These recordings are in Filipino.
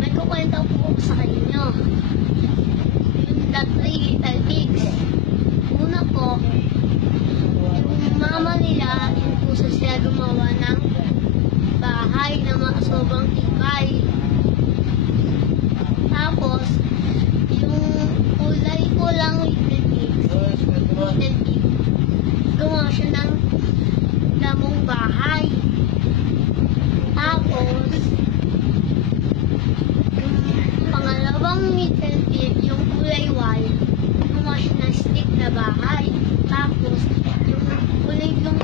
may kukwento po ako sa kanyo. Yung that 3 little pigs. Una po, yung mama nila, yung puso sila gumawa ng bahay na mga sobrang tibay. Tapos, yung kulay ko lang little pig, gumawa siya ng damong bahay. Tapos, yung pangalawang little pig, yung kulay white, gumawa siya ng stick na bahay. Tapos, yung kulay yung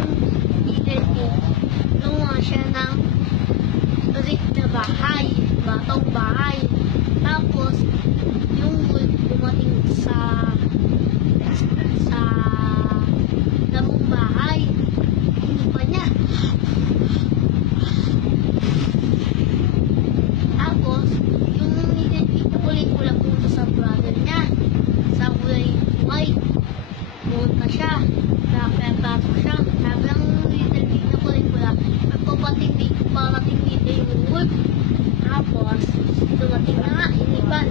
little pig, gumawa siya ng brick na bahay, batong bahay. Tapos, yung wolf dumating sa damong bahay. Hindi pa niya. Tapos, yung little kulay-kulay punta sa brother niya. Sa kulay white. Punta siya. Nakapasok siya. Sabi lang little bit na kulay-kulay. Nagpapating dito yung wolf. Tapos, dumating na nga, iniban.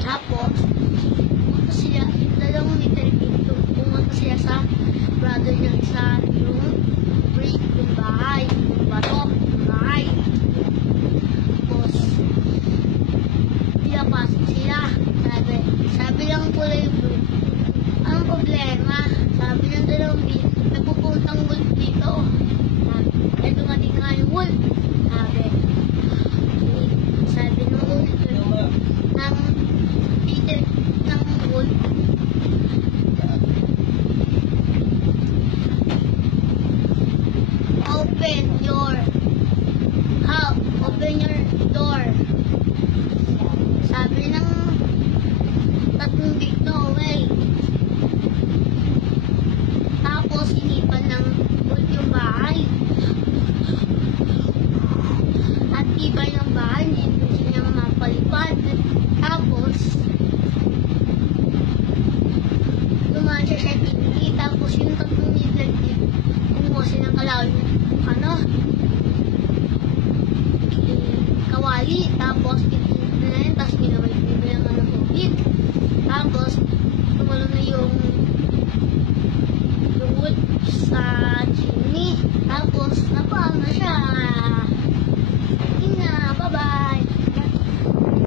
Tapos, pumunta sila, yung dalawang little bit, pumunta sila sa brother niya sa yung brick, yung bahay, yung bato, yung bahay. Tapos, pinapasok sila. Sabi lang kulay blue. Anong problema? Sabi ng dalawang bit, nagpupuntang wolf dito. Ay dumating nga yung wolf. Sabi ng wolf, ng wolf, open your